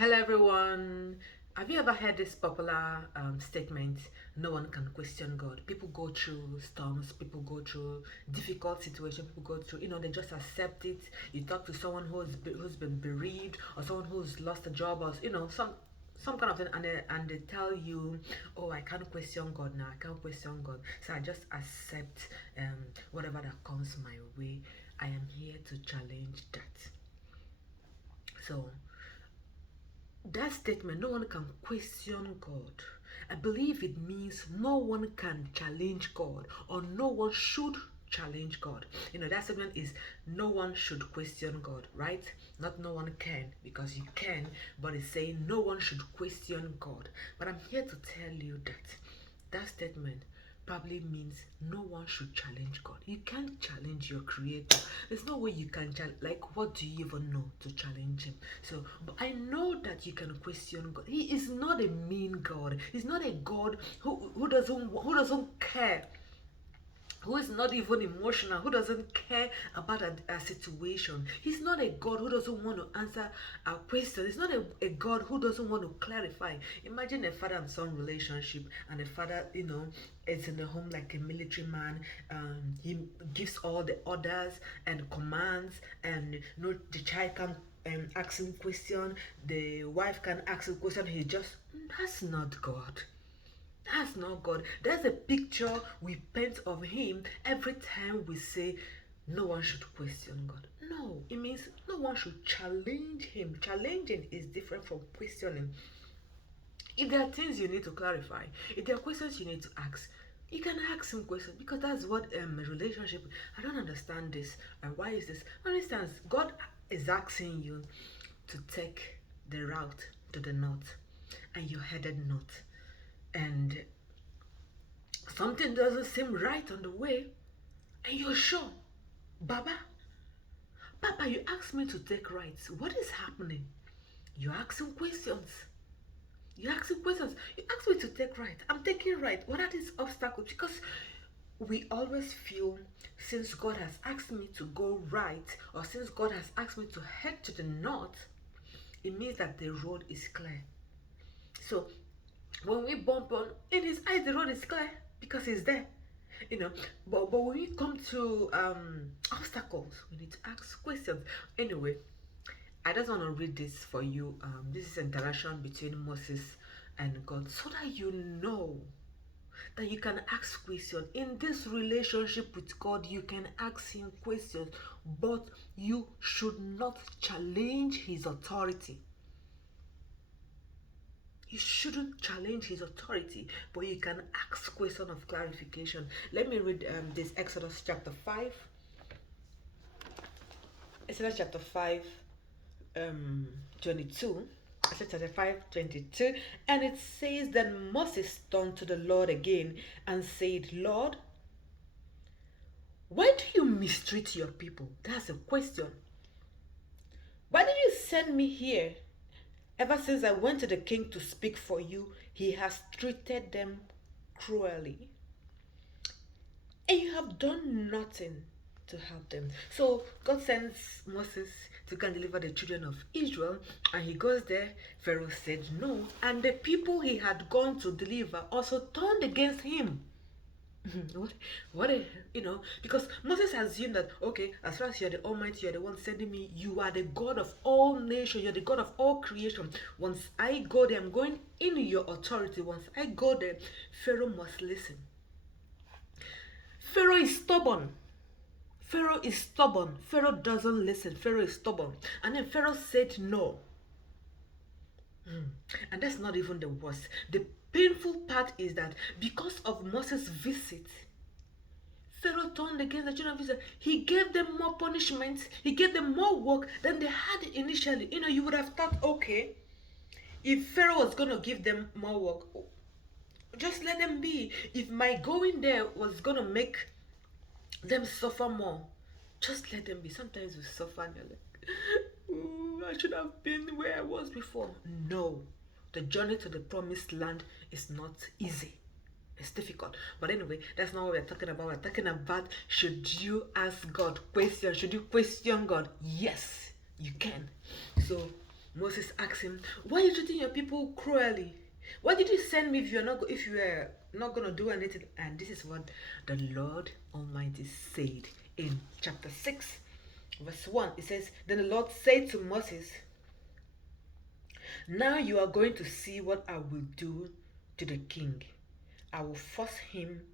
Hello everyone. Have you ever heard this popular statement? No one can question God. People go through storms, people go through difficult situations, people go through, they just accept it. You talk to someone who's been bereaved or someone who's lost a job or some kind of thing, and they tell you, oh, I can't question God now, I can't question God, so I just accept whatever that comes my way. I am here to challenge that. So that statement, no one can question God, I believe it means no one can challenge God, or no one should challenge God. That statement is no one should question God, right? Not no one can, because you can, but it's saying no one should question God. But I'm here to tell you that statement probably means no one should challenge God. You can't challenge your creator. There's no way you can challenge. Like, what do you even know to challenge him? So, but I know that you can question God. He is not a mean God. He's not a God who doesn't care, who is not even emotional, who doesn't care about a situation. He's not a God who doesn't want to answer a question. He's not a God who doesn't want to clarify. Imagine a father and son relationship, and the father, is in the home like a military man. He gives all the orders and commands, and the child can ask him question, the wife can ask him question. That's not God. That's not God. That's a picture we paint of him every time we say no one should question God. No, it means no one should challenge him. Challenging is different from questioning. If there are things you need to clarify, if there are questions you need to ask, you can ask him questions, because that's what a relationship. I don't understand this. And why is this? For instance, God is asking you to take the route to the north, and you're headed north, and something doesn't seem right on the way, and you're sure, Baba, Papa, you asked me to take rights. What is happening? You asking questions. You asking questions. You asked me to take right. I'm taking right. What are these obstacles? Because we always feel, since God has asked me to go right, or since God has asked me to head to the north, it means that the road is clear. So when we bump on in his eyes, the road is clear because he's there. But when we come to obstacles, we need to ask questions. Anyway, I just want to read this for you. This is interaction between Moses and God, so that you know that you can ask questions. In this relationship with God, you can ask him questions, but you should not challenge his authority. You shouldn't challenge his authority, but you can ask question of clarification. Let me read this Exodus chapter 5. Exodus chapter 5, 22. Exodus chapter 5, 22. And it says that Moses turned to the Lord again and said, Lord, why do you mistreat your people? That's a question. Why did you send me here? Ever since I went to the king to speak for you, he has treated them cruelly, and you have done nothing to help them. So God sends Moses to go and deliver the children of Israel, and he goes there. Pharaoh said no, and the people he had gone to deliver also turned against him. Because Moses assumed that, okay, as far as you're the Almighty, you're the one sending me, you are the God of all nations, you're the God of all creation. Once I go there, I'm going in your authority. Once I go there, Pharaoh must listen. Pharaoh is stubborn. Pharaoh is stubborn. Pharaoh doesn't listen. Pharaoh is stubborn. And then Pharaoh said no. And that's not even the worst. The painful part is that because of Moses' visit, Pharaoh turned against the children of Israel. He gave them more punishments. He gave them more work than they had initially. You would have thought, okay, if Pharaoh was going to give them more work, just let them be. If my going there was going to make them suffer more, just let them be. Sometimes we suffer and you're like, ooh, I should have been where I was before. No, the journey to the promised land is not easy. It's difficult. But anyway, that's not what we're talking about. We're talking about, should you ask God questions? Should you question God? Yes, you can. So Moses asked him, "Why are you treating your people cruelly? Why did you send me if you were not gonna do anything?" And this is what the Lord Almighty said in chapter 6, verse 1. It says, "Then the Lord said to Moses, now you are going to see what I will do to the king. I will force him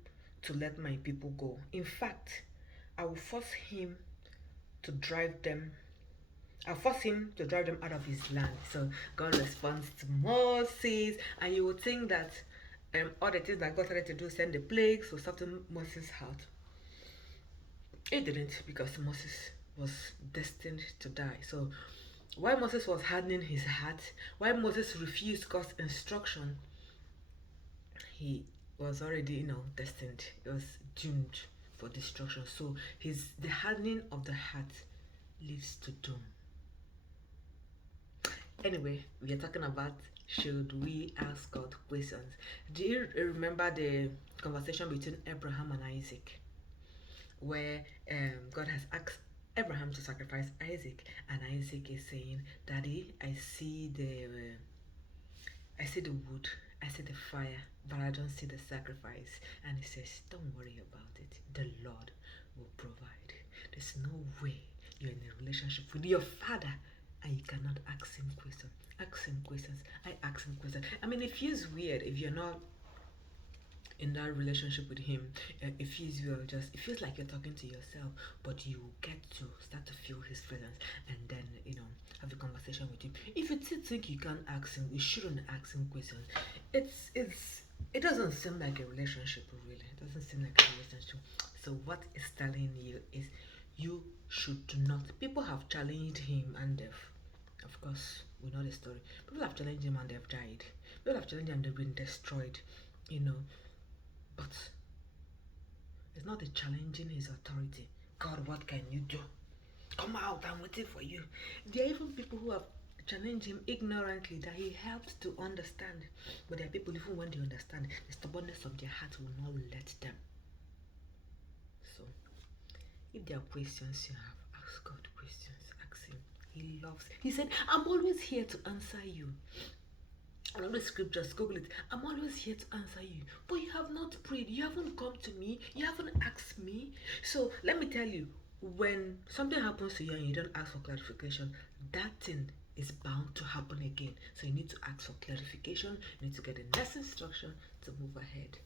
to let my people go. In fact, I will force him to drive them. I'll force him to drive them out of his land." So God responds to Moses, and you would think that all the things that God started to do, send the plagues, or something Moses' heart. It didn't, because Moses was destined to die. So while Moses was hardening his heart, while Moses refused God's instruction, he was already, destined. He was doomed for destruction. So the hardening of the heart leads to doom. Anyway, we are talking about, should we ask God questions? Do you remember the conversation between Abraham and Isaac, where God has asked Abraham to sacrifice Isaac, and Isaac is saying, "Daddy, I see the wood, I see the fire, but I don't see the sacrifice." And he says, "Don't worry about it. The Lord will provide." There's no way you're in a relationship with your father and you cannot ask him questions. Ask him questions. I ask him questions. I mean, it feels weird if you're not in that relationship with him. It feels like you're talking to yourself, but you get to start to feel his presence, and then have a conversation with him. If you still think you can't ask him, you shouldn't ask him questions. It doesn't seem like a relationship, really. It doesn't seem like a relationship. So what it's telling you is, you should not. People have challenged him, and of course, we know the story. People have challenged him and they've died. People have challenged him and they've been destroyed. But it's not a challenging his authority. "God, what can you do? Come out, I'm waiting for you." There are even people who have challenged him ignorantly that he helped to understand. But there are people, even when they understand, the stubbornness of their heart will not let them. So, if there are questions you have, ask God questions. Ask him. He said, "I'm always here to answer you." I love the scriptures, Google it. "I'm always here to answer you, but you have not prayed. You haven't come to me. You haven't asked me." So let me tell you, when something happens to you and you don't ask for clarification, that thing is bound to happen again. So you need to ask for clarification. You need to get the next instruction to move ahead.